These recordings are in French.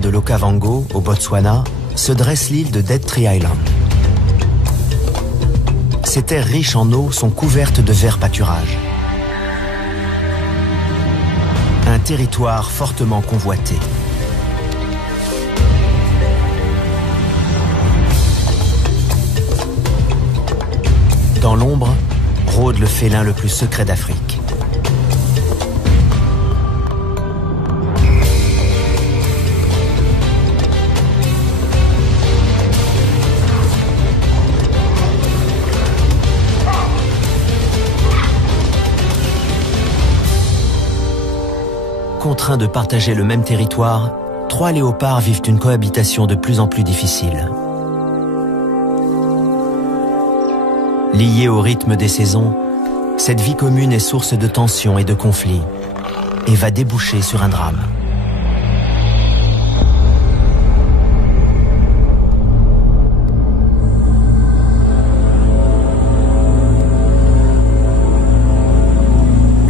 De l'Okavango, au Botswana, se dresse l'île de Dead Tree Island. Ces terres riches en eau sont couvertes de verts pâturages. Un territoire fortement convoité. Dans l'ombre, rôde le félin le plus secret d'Afrique. Contraints de partager le même territoire, 3 léopards vivent une cohabitation de plus en plus difficile. Liée au rythme des saisons, cette vie commune est source de tensions et de conflits et va déboucher sur un drame.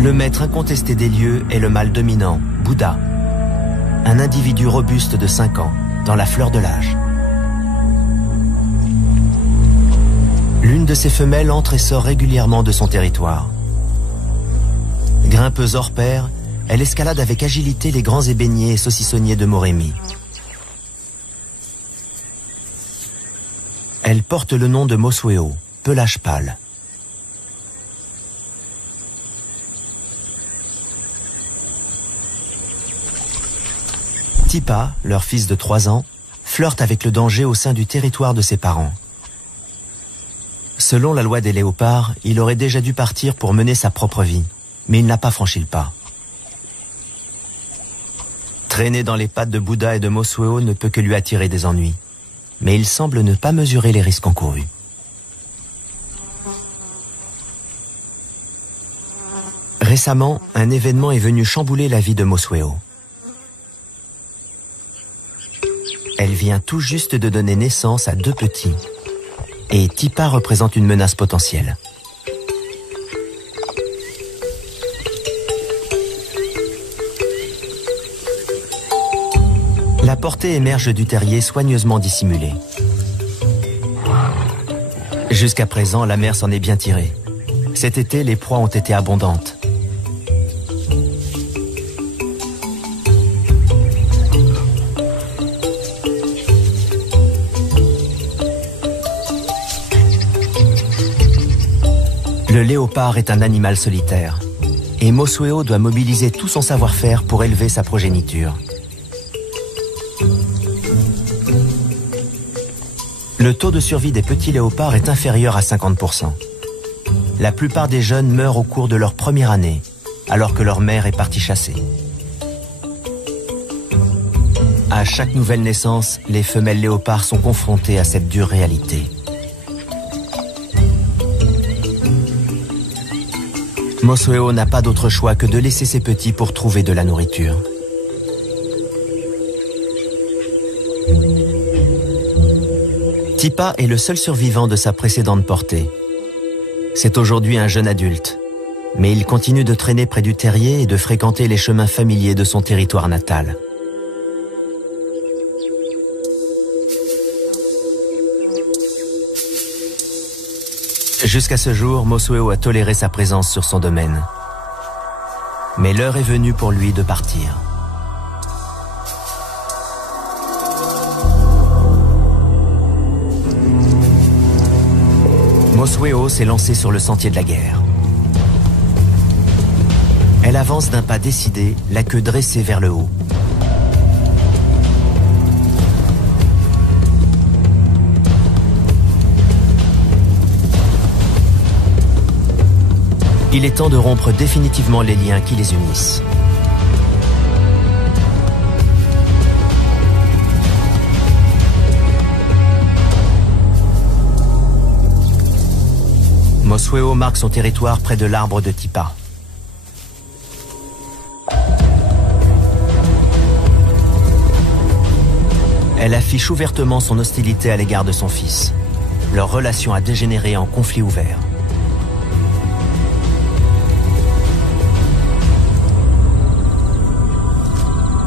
Le maître incontesté des lieux est le mâle dominant, Bouddha, un individu robuste de 5 ans, dans la fleur de l'âge. L'une de ses femelles entre et sort régulièrement de son territoire. Grimpeuse hors pair, elle escalade avec agilité les grands ébéniers et saucissonniers de Moremi. Elle porte le nom de Mosweo, pelage pâle. Tipa, leur fils de 3 ans, flirte avec le danger au sein du territoire de ses parents. Selon la loi des léopards, il aurait déjà dû partir pour mener sa propre vie, mais il n'a pas franchi le pas. Traîner dans les pattes de Bouddha et de Mosweo ne peut que lui attirer des ennuis, mais il semble ne pas mesurer les risques encourus. Récemment, un événement est venu chambouler la vie de Mosweo. Elle vient tout juste de donner naissance à 2 petits. Et Tipa représente une menace potentielle. La portée émerge du terrier soigneusement dissimulée. Jusqu'à présent, la mère s'en est bien tirée. Cet été, les proies ont été abondantes. Le léopard est un animal solitaire, et Mosweo doit mobiliser tout son savoir-faire pour élever sa progéniture. Le taux de survie des petits léopards est inférieur à 50%. La plupart des jeunes meurent au cours de leur première année, alors que leur mère est partie chasser. À chaque nouvelle naissance, les femelles léopards sont confrontées à cette dure réalité. Mosweo n'a pas d'autre choix que de laisser ses petits pour trouver de la nourriture. Tipa est le seul survivant de sa précédente portée. C'est aujourd'hui un jeune adulte, mais il continue de traîner près du terrier et de fréquenter les chemins familiers de son territoire natal. Jusqu'à ce jour, Mosweo a toléré sa présence sur son domaine. Mais l'heure est venue pour lui de partir. Mosweo s'est lancée sur le sentier de la guerre. Elle avance d'un pas décidé, la queue dressée vers le haut. Il est temps de rompre définitivement les liens qui les unissent. Mosweo marque son territoire près de l'arbre de Tipa. Elle affiche ouvertement son hostilité à l'égard de son fils. Leur relation a dégénéré en conflit ouvert.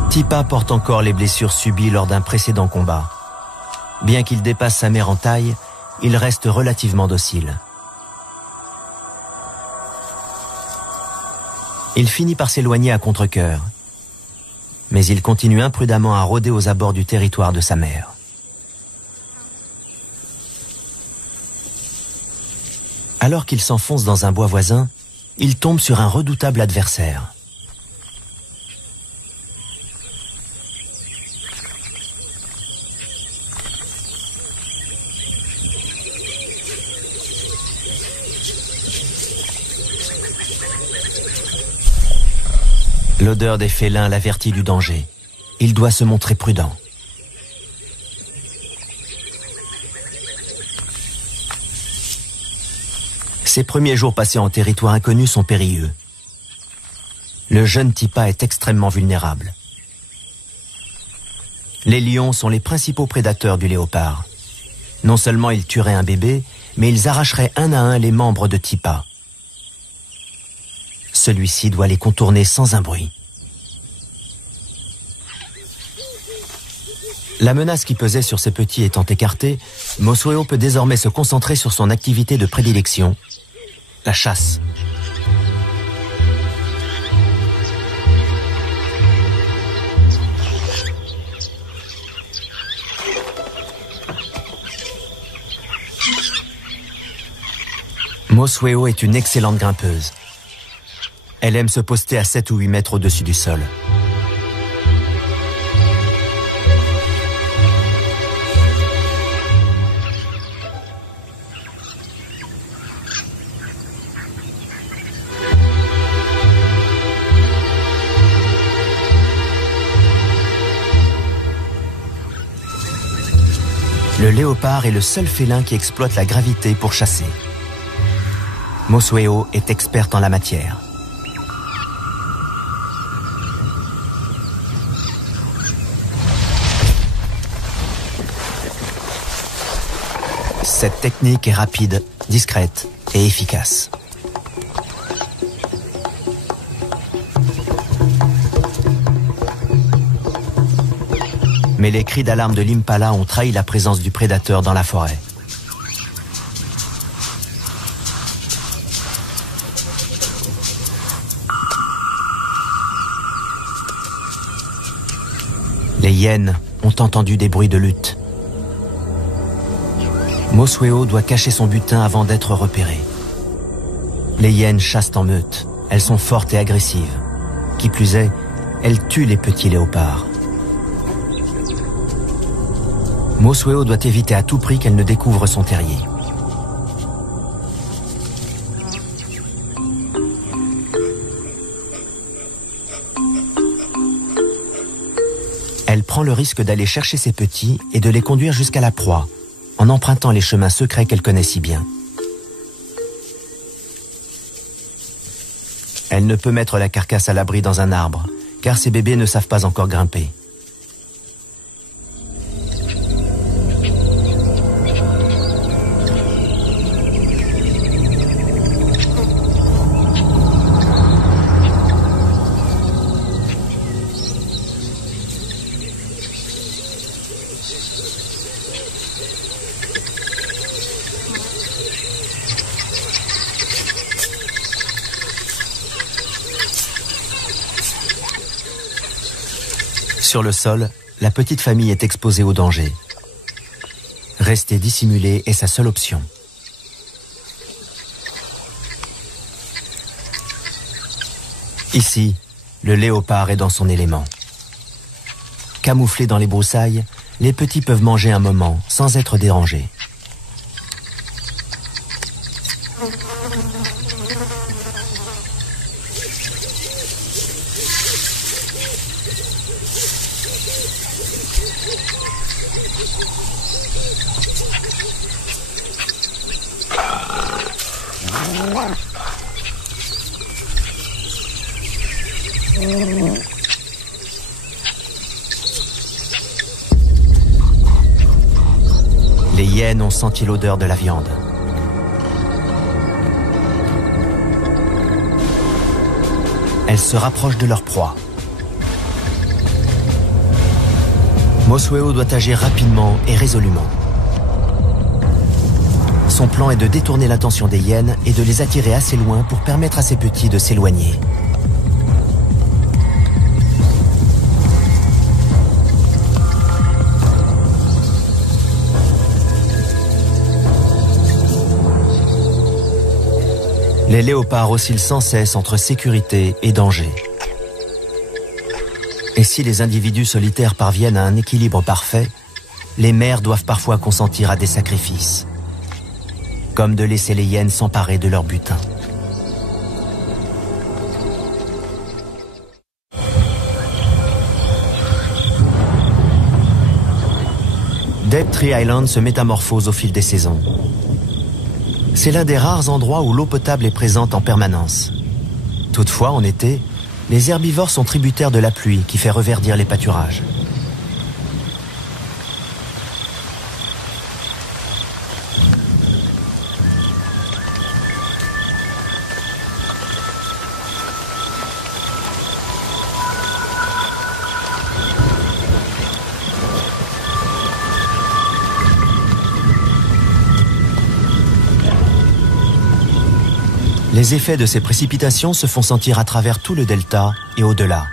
Tipa porte encore les blessures subies lors d'un précédent combat. Bien qu'il dépasse sa mère en taille, il reste relativement docile. Il finit par s'éloigner à contre-cœur, mais il continue imprudemment à rôder aux abords du territoire de sa mère. Alors qu'il s'enfonce dans un bois voisin, il tombe sur un redoutable adversaire. L'odeur des félins l'avertit du danger. Il doit se montrer prudent. Ses premiers jours passés en territoire inconnu sont périlleux. Le jeune Tipa est extrêmement vulnérable. Les lions sont les principaux prédateurs du léopard. Non seulement ils tueraient un bébé, mais ils arracheraient un à un les membres de Tipa. Celui-ci doit les contourner sans un bruit. La menace qui pesait sur ses petits étant écartée, Mosweo peut désormais se concentrer sur son activité de prédilection, la chasse. Mosweo est une excellente grimpeuse. Elle aime se poster à 7 ou 8 mètres au-dessus du sol. Le léopard est le seul félin qui exploite la gravité pour chasser. Mosweo est experte en la matière. Cette technique est rapide, discrète et efficace. Mais les cris d'alarme de l'impala ont trahi la présence du prédateur dans la forêt. Les hyènes ont entendu des bruits de lutte. Mosweo doit cacher son butin avant d'être repéré. Les hyènes chassent en meute. Elles sont fortes et agressives. Qui plus est, elles tuent les petits léopards. Mosweo doit éviter à tout prix qu'elle ne découvre son terrier. Elle prend le risque d'aller chercher ses petits et de les conduire jusqu'à la proie, en empruntant les chemins secrets qu'elle connaît si bien. Elle ne peut mettre la carcasse à l'abri dans un arbre, car ses bébés ne savent pas encore grimper. Sur le sol, la petite famille est exposée au danger. Rester dissimulé est sa seule option. Ici, le léopard est dans son élément. Camouflés dans les broussailles, les petits peuvent manger un moment sans être dérangés. hyènes ont senti l'odeur de la viande. Elles se rapprochent de leur proie. Mosweo doit agir rapidement et résolument. Son plan est de détourner l'attention des hyènes et de les attirer assez loin pour permettre à ses petits de s'éloigner. Les léopards oscillent sans cesse entre sécurité et danger. Et si les individus solitaires parviennent à un équilibre parfait, les mères doivent parfois consentir à des sacrifices, comme de laisser les hyènes s'emparer de leur butin. Dead Tree Island se métamorphose au fil des saisons. C'est l'un des rares endroits où l'eau potable est présente en permanence. Toutefois, en été, les herbivores sont tributaires de la pluie qui fait reverdir les pâturages. Les effets de ces précipitations se font sentir à travers tout le delta et au-delà.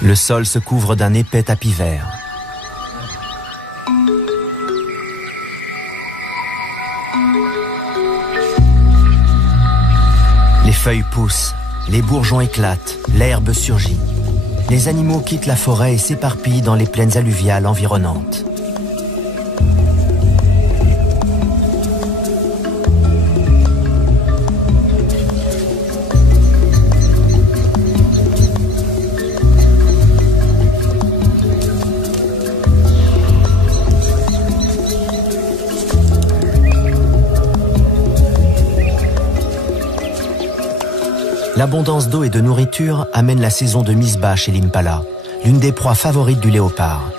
Le sol se couvre d'un épais tapis vert. Les feuilles poussent, les bourgeons éclatent, l'herbe surgit. Les animaux quittent la forêt et s'éparpillent dans les plaines alluviales environnantes. L'abondance d'eau et de nourriture amène la saison de mise-bas chez l'impala, l'une des proies favorites du léopard.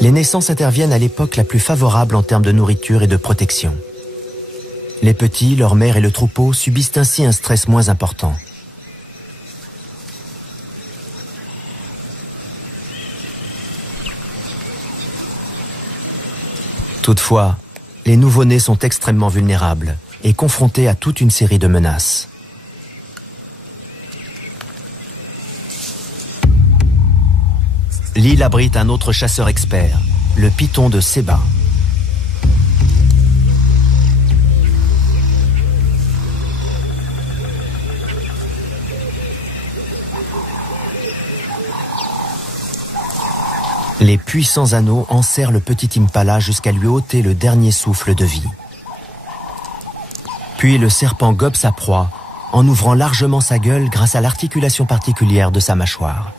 Les naissances interviennent à l'époque la plus favorable en termes de nourriture et de protection. Les petits, leur mère et le troupeau subissent ainsi un stress moins important. Toutefois, les nouveau-nés sont extrêmement vulnérables et confrontés à toute une série de menaces. L'île abrite un autre chasseur expert, le python de Seba. Les puissants anneaux enserrent le petit impala jusqu'à lui ôter le dernier souffle de vie. Puis le serpent gobe sa proie en ouvrant largement sa gueule grâce à l'articulation particulière de sa mâchoire.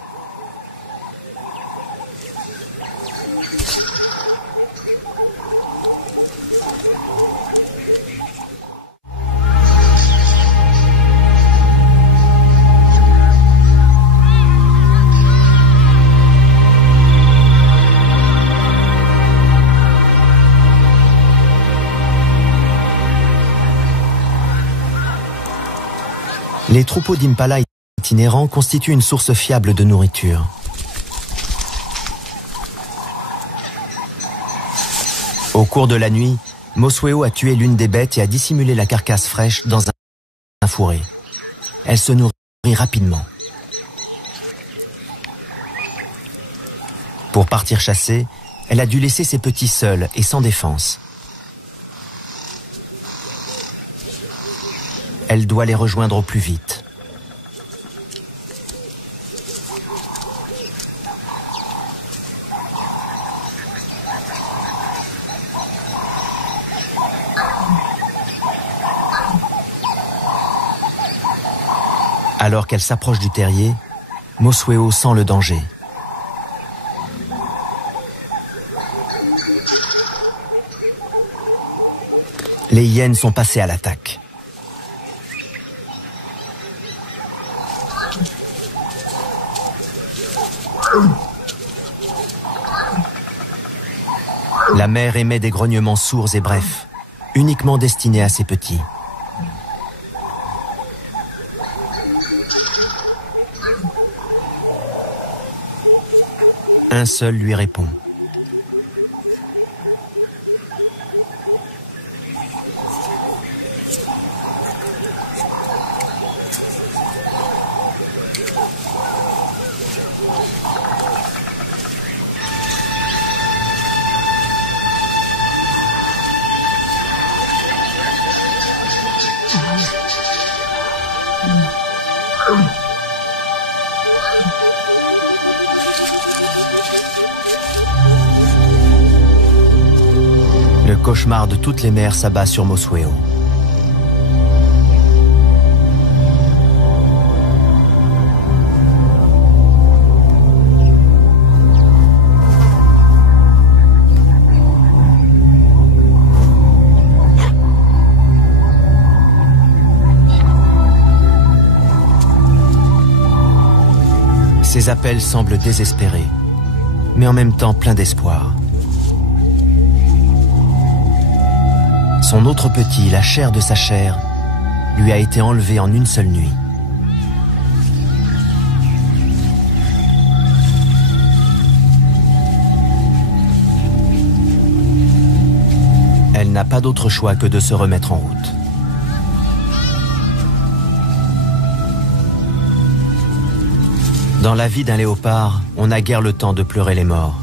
Les troupeaux d'impala itinérants constituent une source fiable de nourriture. Au cours de la nuit, Mosweo a tué l'une des bêtes et a dissimulé la carcasse fraîche dans un fourré. Elle se nourrit rapidement. Pour partir chasser, elle a dû laisser ses petits seuls et sans défense. Elle doit les rejoindre au plus vite. Alors qu'elle s'approche du terrier, Mosweo sent le danger. Les hyènes sont passées à l'attaque. La mère émet des grognements sourds et brefs, uniquement destinés à ses petits. Un seul lui répond. Le cauchemar de toutes les mères s'abat sur Mosueo. Ses appels semblent désespérés, mais en même temps pleins d'espoir. Son autre petit, la chair de sa chair, lui a été enlevé en une seule nuit. Elle n'a pas d'autre choix que de se remettre en route. Dans la vie d'un léopard, on n'a guère le temps de pleurer les morts.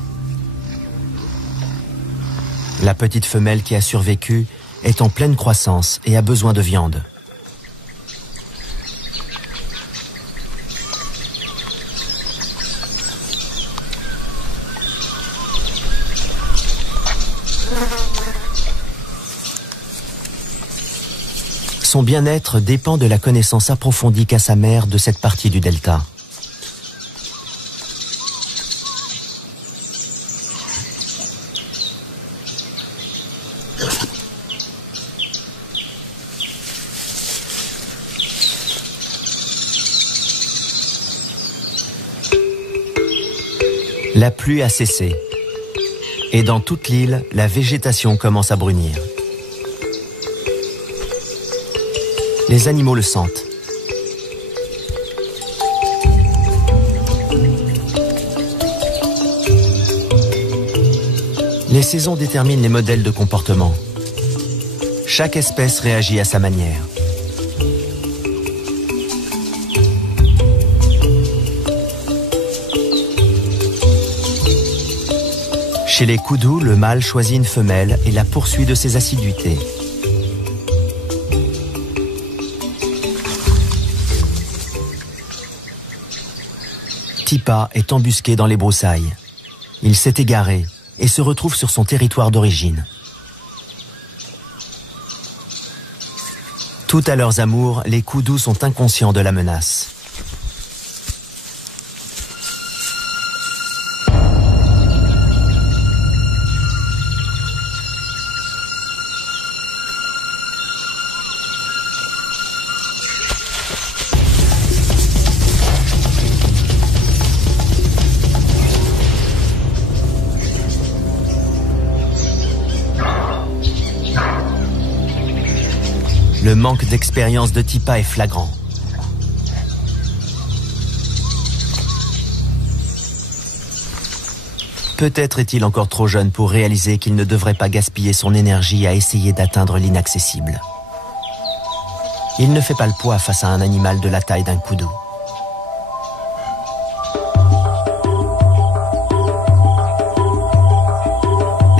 La petite femelle qui a survécu est en pleine croissance et a besoin de viande. Son bien-être dépend de la connaissance approfondie qu'a sa mère de cette partie du delta. La pluie a cessé, et dans toute l'île, la végétation commence à brunir. Les animaux le sentent. Les saisons déterminent les modèles de comportement. Chaque espèce réagit à sa manière. Chez les koudous, le mâle choisit une femelle et la poursuit de ses assiduités. Tipa est embusqué dans les broussailles. Il s'est égaré et se retrouve sur son territoire d'origine. Tout à leurs amours, les koudous sont inconscients de la menace. Le manque d'expérience de Tipa est flagrant. Peut-être est-il encore trop jeune pour réaliser qu'il ne devrait pas gaspiller son énergie à essayer d'atteindre l'inaccessible. Il ne fait pas le poids face à un animal de la taille d'un koudou.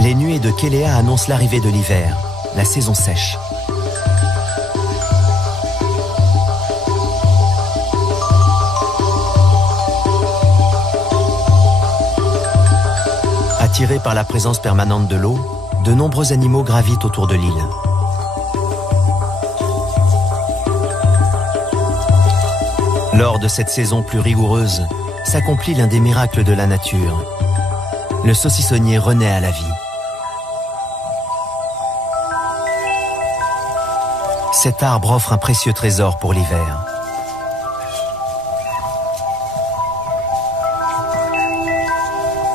Les nuées de Kelea annoncent l'arrivée de l'hiver, la saison sèche. Attirés par la présence permanente de l'eau, de nombreux animaux gravitent autour de l'île. Lors de cette saison plus rigoureuse, s'accomplit l'un des miracles de la nature. Le saucissonnier renaît à la vie. Cet arbre offre un précieux trésor pour l'hiver.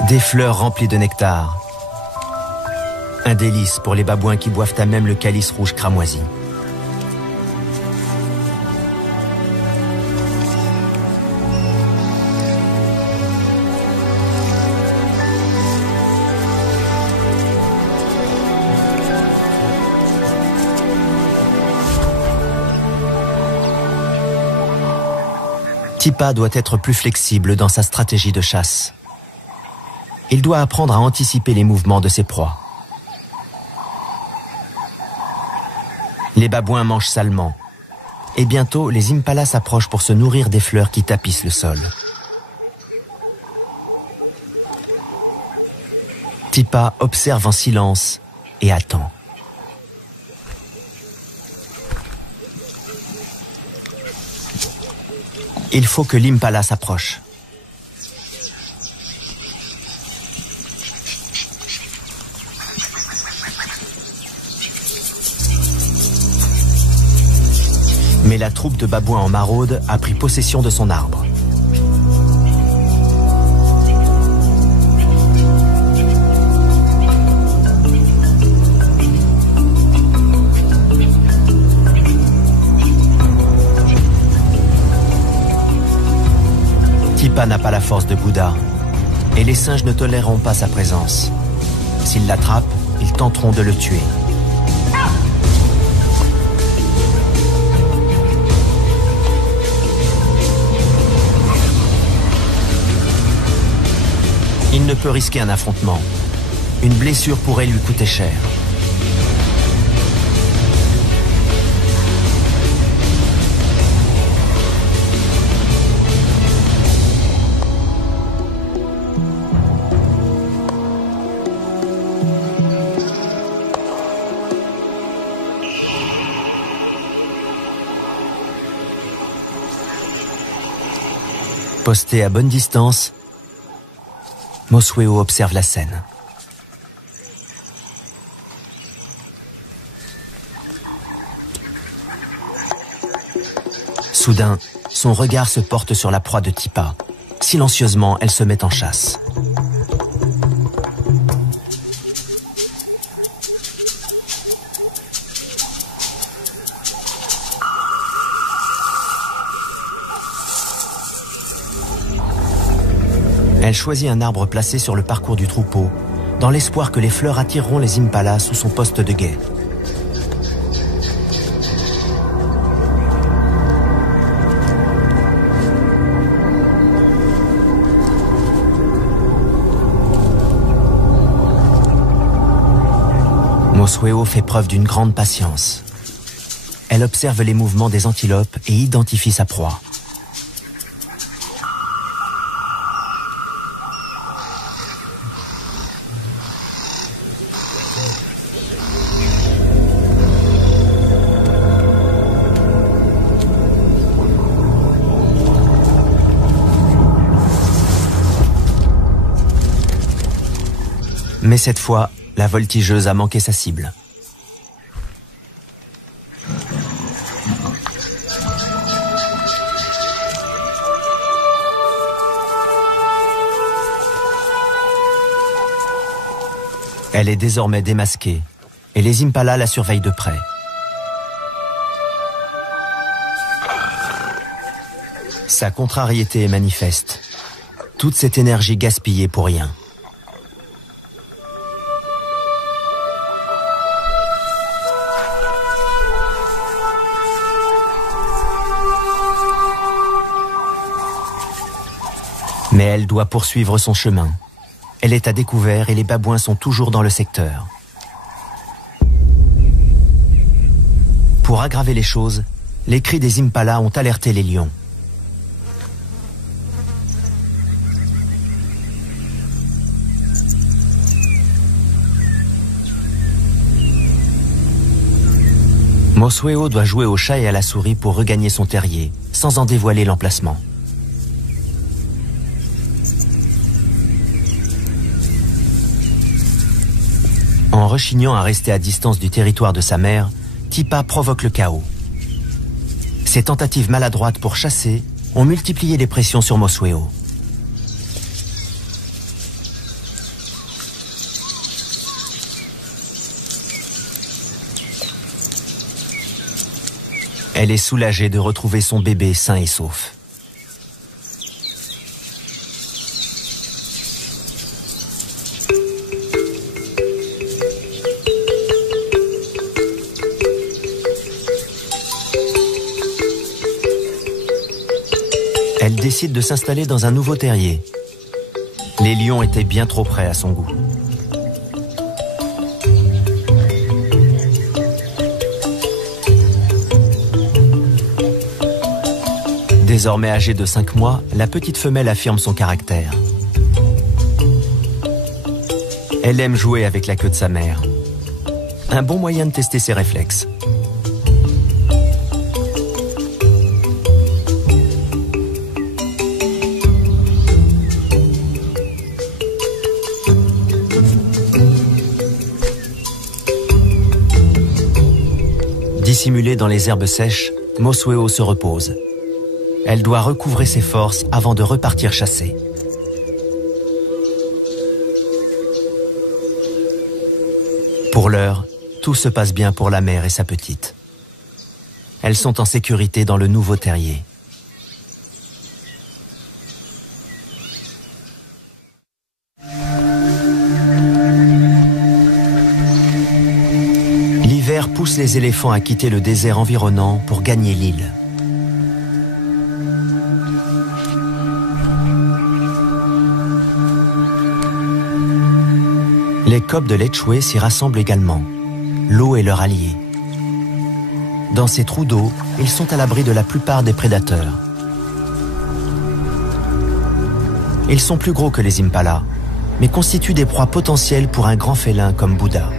Des fleurs remplies de nectar. Un délice pour les babouins qui boivent à même le calice rouge cramoisi. Tipa doit être plus flexible dans sa stratégie de chasse. Il doit apprendre à anticiper les mouvements de ses proies. Les babouins mangent salement. Et bientôt, les impalas s'approchent pour se nourrir des fleurs qui tapissent le sol. Tipa observe en silence et attend. Il faut que l'impala s'approche. Mais la troupe de babouins en maraude a pris possession de son arbre. Tipa n'a pas la force de Bouddha, et les singes ne toléreront pas sa présence. S'ils l'attrapent, ils tenteront de le tuer. Il ne peut risquer un affrontement. Une blessure pourrait lui coûter cher. Posté à bonne distance, Mosweo observe la scène. Soudain, son regard se porte sur la proie de Tipa. Silencieusement, elle se met en chasse. Elle choisit un arbre placé sur le parcours du troupeau, dans l'espoir que les fleurs attireront les impalas sous son poste de guet. Mosweo fait preuve d'une grande patience. Elle observe les mouvements des antilopes et identifie sa proie. Mais cette fois, la voltigeuse a manqué sa cible. Elle est désormais démasquée et les impalas la surveillent de près. Sa contrariété est manifeste. Toute cette énergie gaspillée pour rien. Mais elle doit poursuivre son chemin. Elle est à découvert et les babouins sont toujours dans le secteur. Pour aggraver les choses, les cris des impalas ont alerté les lions. Mosweo doit jouer au chat et à la souris pour regagner son terrier, sans en dévoiler l'emplacement. En rechignant à rester à distance du territoire de sa mère, Tipa provoque le chaos. Ses tentatives maladroites pour chasser ont multiplié les pressions sur Mosweo. Elle est soulagée de retrouver son bébé sain et sauf. Elle décide de s'installer dans un nouveau terrier. Les lions étaient bien trop près à son goût. Désormais âgée de 5 mois, la petite femelle affirme son caractère. Elle aime jouer avec la queue de sa mère. Un bon moyen de tester ses réflexes. Dissimulée dans les herbes sèches, Mosueo se repose. Elle doit recouvrer ses forces avant de repartir chasser. Pour l'heure, tout se passe bien pour la mère et sa petite. Elles sont en sécurité dans le nouveau terrier. L'hiver pousse les éléphants à quitter le désert environnant pour gagner l'île. Les coqs de Lechwe s'y rassemblent également. L'eau est leur allié. Dans ces trous d'eau, ils sont à l'abri de la plupart des prédateurs. Ils sont plus gros que les impalas, mais constituent des proies potentielles pour un grand félin comme Bouddha.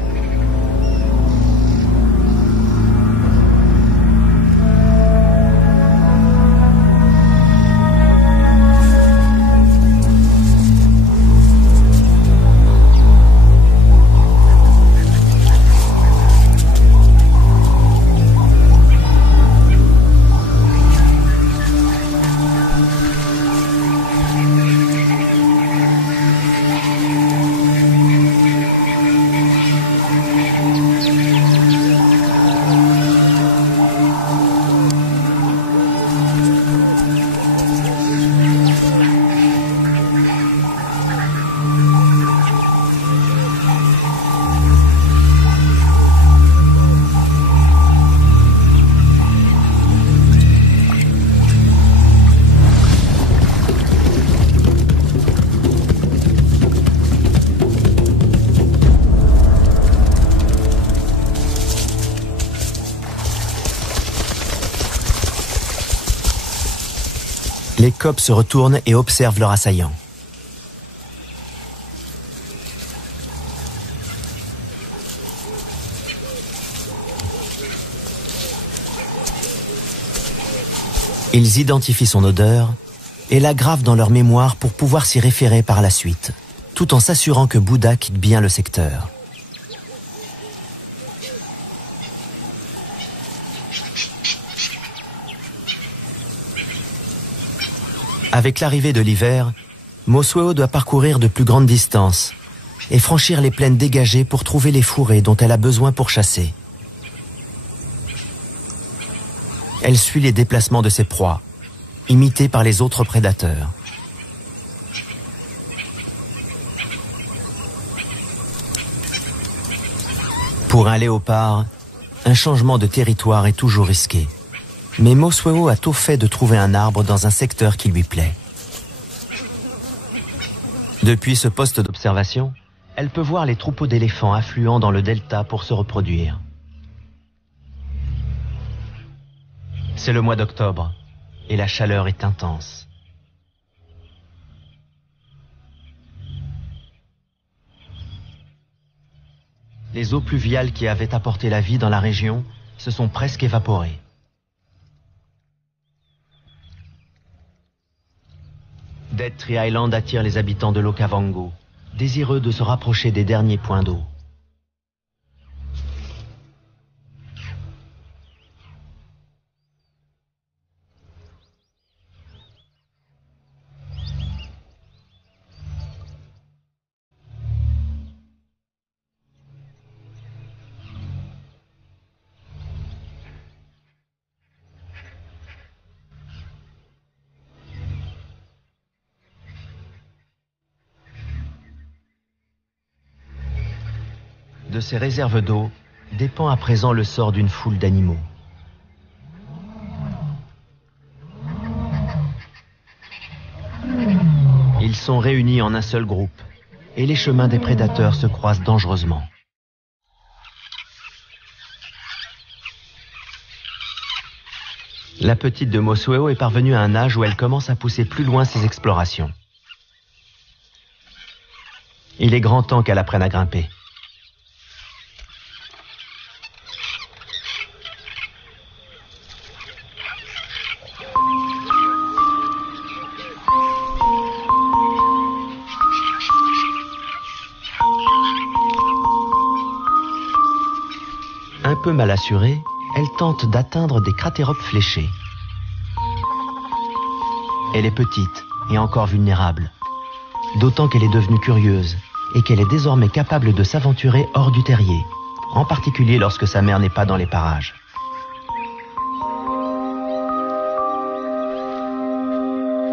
Les coqs se retournent et observent leur assaillant. Ils identifient son odeur et la gravent dans leur mémoire pour pouvoir s'y référer par la suite, tout en s'assurant que Bouddha quitte bien le secteur. Avec l'arrivée de l'hiver, Mosueo doit parcourir de plus grandes distances et franchir les plaines dégagées pour trouver les fourrés dont elle a besoin pour chasser. Elle suit les déplacements de ses proies, imitées par les autres prédateurs. Pour un léopard, un changement de territoire est toujours risqué. Mais Mosueo a tout fait de trouver un arbre dans un secteur qui lui plaît. Depuis ce poste d'observation, elle peut voir les troupeaux d'éléphants affluant dans le delta pour se reproduire. C'est le mois d'octobre et la chaleur est intense. Les eaux pluviales qui avaient apporté la vie dans la région se sont presque évaporées. Dead Tree Island attire les habitants de l'Okavango, désireux de se rapprocher des derniers points d'eau. De ces réserves d'eau dépend à présent le sort d'une foule d'animaux. Ils sont réunis en un seul groupe et les chemins des prédateurs se croisent dangereusement. La petite de Mosueo est parvenue à un âge où elle commence à pousser plus loin ses explorations. Il est grand temps qu'elle apprenne à grimper. Un peu mal assurée, elle tente d'atteindre des cratéropes fléchés. Elle est petite et encore vulnérable, d'autant qu'elle est devenue curieuse et qu'elle est désormais capable de s'aventurer hors du terrier, en particulier lorsque sa mère n'est pas dans les parages.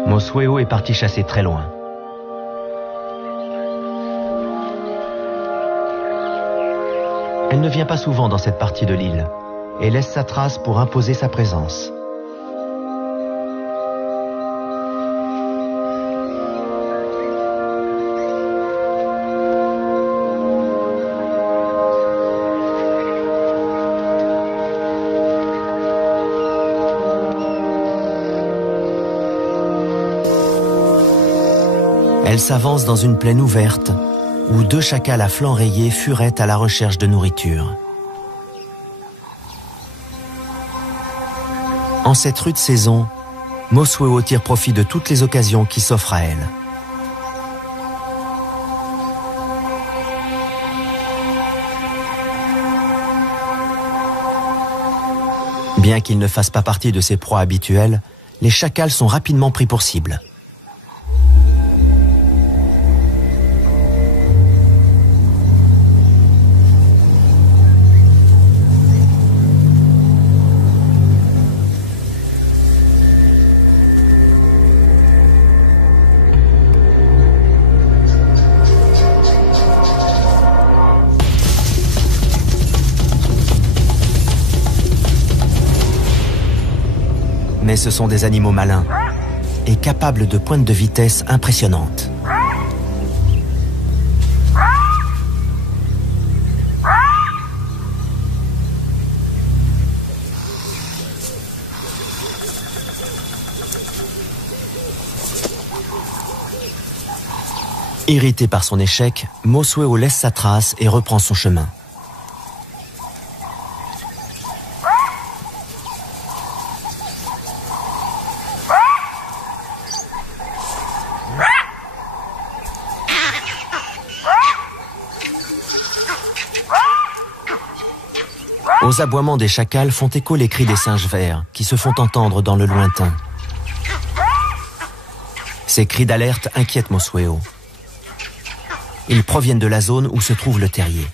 Mosueo est partie chasser très loin. Elle ne vient pas souvent dans cette partie de l'île et laisse sa trace pour imposer sa présence. Elle s'avance dans une plaine ouverte où 2 chacals à flancs rayés furettent à la recherche de nourriture. En cette rude saison, Mosueo tire profit de toutes les occasions qui s'offrent à elle. Bien qu'ils ne fassent pas partie de ses proies habituelles, les chacals sont rapidement pris pour cible. Mais ce sont des animaux malins et capables de pointes de vitesse impressionnantes. Irrité par son échec, Mosueo laisse sa trace et reprend son chemin. Aux aboiements des chacals font écho les cris des singes verts qui se font entendre dans le lointain. Ces cris d'alerte inquiètent Mosueo. Ils proviennent de la zone où se trouve le terrier.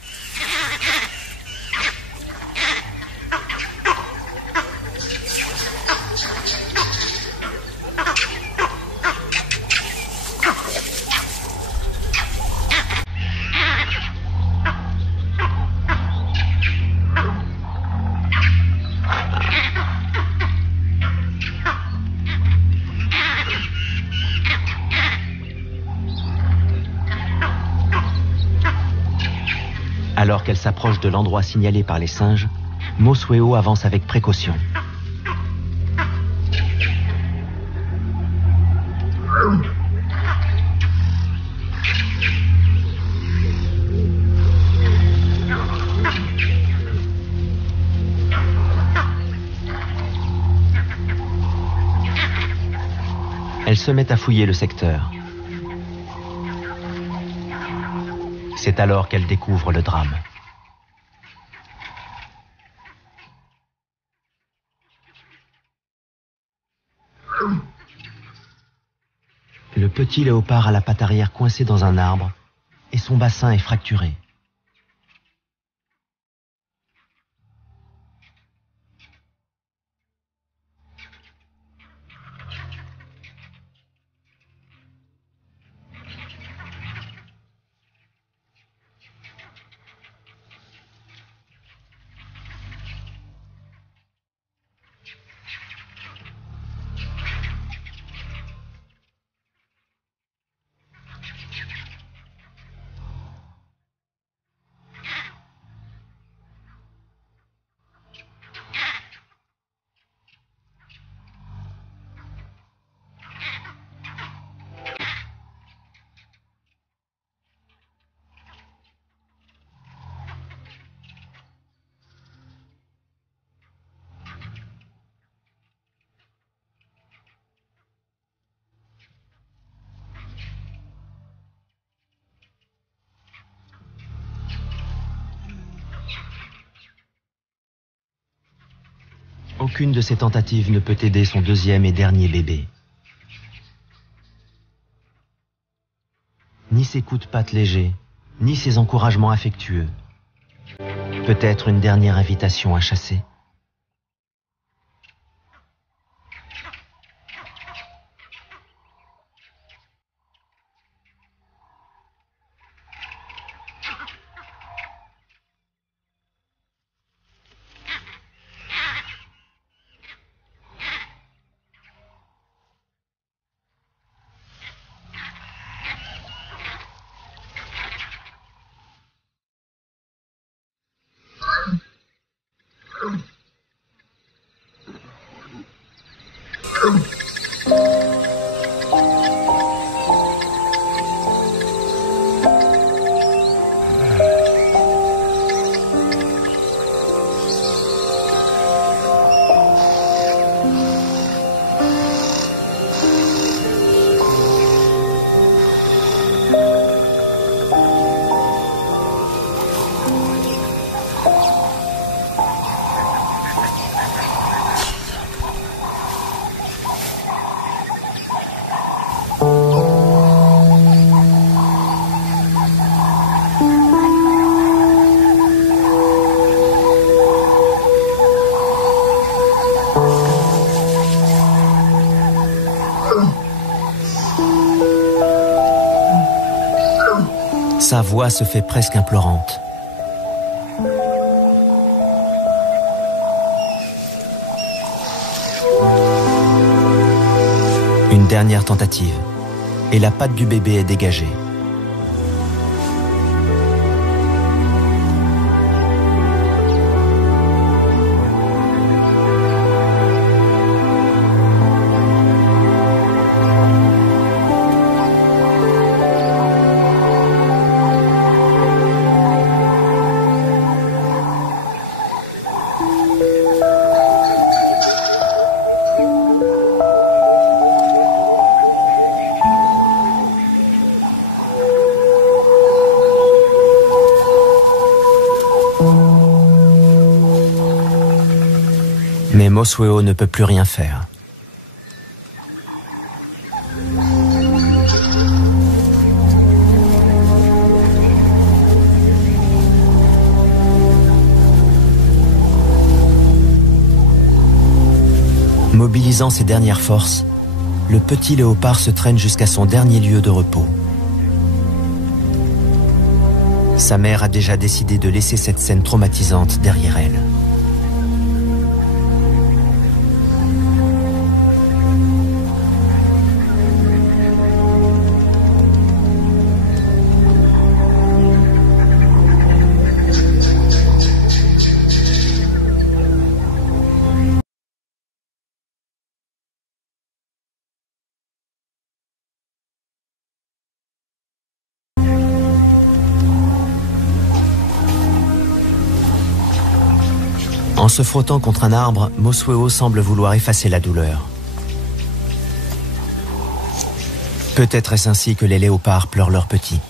Alors qu'elle s'approche de l'endroit signalé par les singes, Mosueo avance avec précaution. Elle se met à fouiller le secteur. C'est alors qu'elle découvre le drame. Le petit léopard a la patte arrière coincée dans un arbre et son bassin est fracturé. Aucune de ces tentatives ne peut aider son deuxième et dernier bébé. Ni ses coups de patte légers, ni ses encouragements affectueux. Peut-être une dernière invitation à chasser. Sa voix se fait presque implorante. Une dernière tentative, et la patte du bébé est dégagée. Mais Mosweo ne peut plus rien faire. Mobilisant ses dernières forces, le petit léopard se traîne jusqu'à son dernier lieu de repos. Sa mère a déjà décidé de laisser cette scène traumatisante derrière elle. En se frottant contre un arbre, Mosweo semble vouloir effacer la douleur. Peut-être est-ce ainsi que les léopards pleurent leurs petits.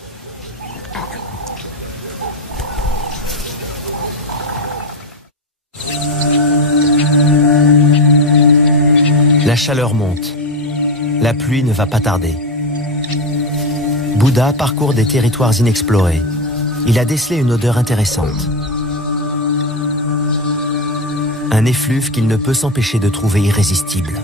La chaleur monte. La pluie ne va pas tarder. Bouddha parcourt des territoires inexplorés. Il a décelé une odeur intéressante. Un effluve qu'il ne peut s'empêcher de trouver irrésistible.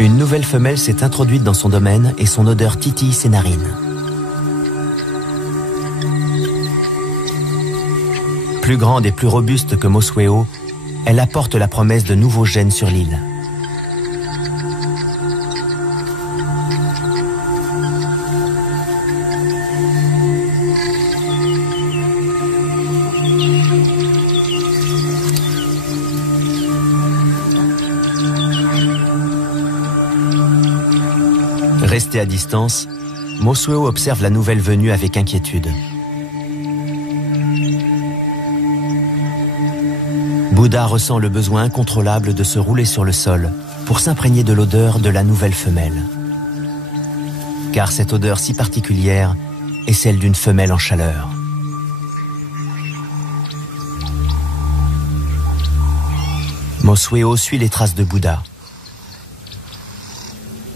Une nouvelle femelle s'est introduite dans son domaine et son odeur titille ses narines. Plus grande et plus robuste que Mosweo, elle apporte la promesse de nouveaux gènes sur l'île. Resté à distance, Mosweo observe la nouvelle venue avec inquiétude. Bouddha ressent le besoin incontrôlable de se rouler sur le sol pour s'imprégner de l'odeur de la nouvelle femelle. Car cette odeur si particulière est celle d'une femelle en chaleur. Mosweo suit les traces de Bouddha.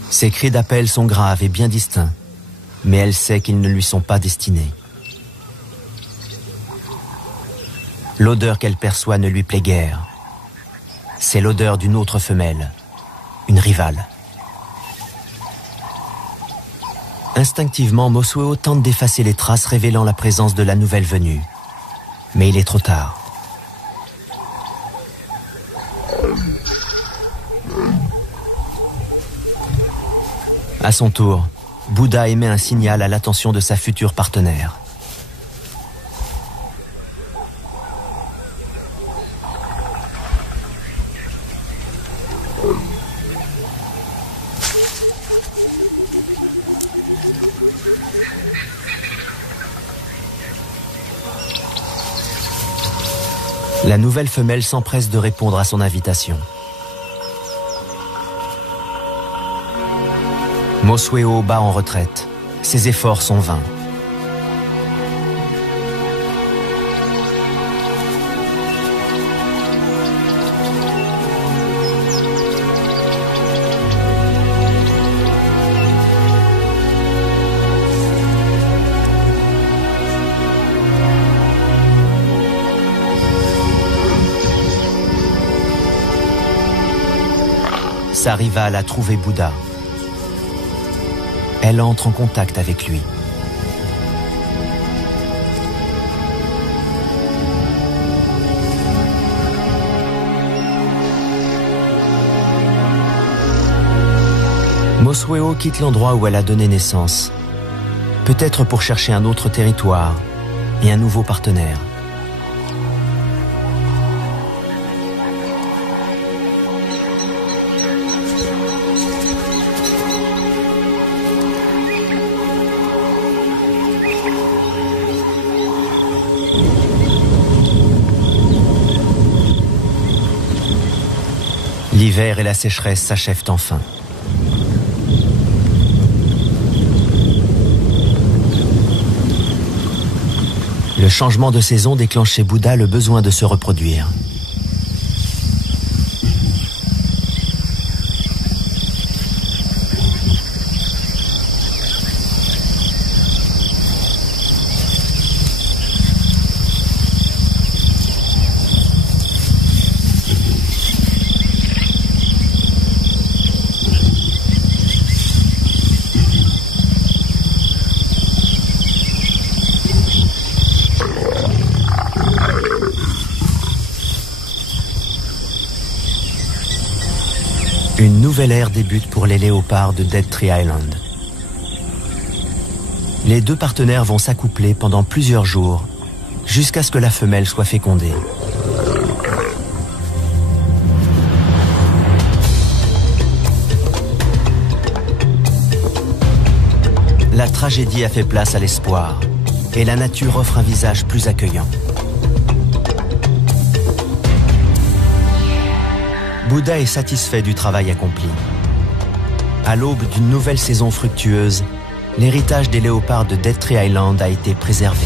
Ses cris d'appel sont graves et bien distincts, mais elle sait qu'ils ne lui sont pas destinés. L'odeur qu'elle perçoit ne lui plaît guère. C'est l'odeur d'une autre femelle, une rivale. Instinctivement, Mosweo tente d'effacer les traces révélant la présence de la nouvelle venue. Mais il est trop tard. À son tour, Bouddha émet un signal à l'attention de sa future partenaire. La nouvelle femelle s'empresse de répondre à son invitation. Mosweo bat en retraite. Ses efforts sont vains. Sa rivale a trouvé Bouddha. Elle entre en contact avec lui. Mosweo quitte l'endroit où elle a donné naissance, peut-être pour chercher un autre territoire et un nouveau partenaire. L'hiver et la sécheresse s'achèvent enfin. Le changement de saison déclenche chez Bouddha le besoin de se reproduire. Une nouvelle ère débute pour les léopards de Dead Tree Island. Les deux partenaires vont s'accoupler pendant plusieurs jours, jusqu'à ce que la femelle soit fécondée. La tragédie a fait place à l'espoir, et la nature offre un visage plus accueillant. Bouddha est satisfait du travail accompli. À l'aube d'une nouvelle saison fructueuse, l'héritage des léopards de Dead Tree Island a été préservé.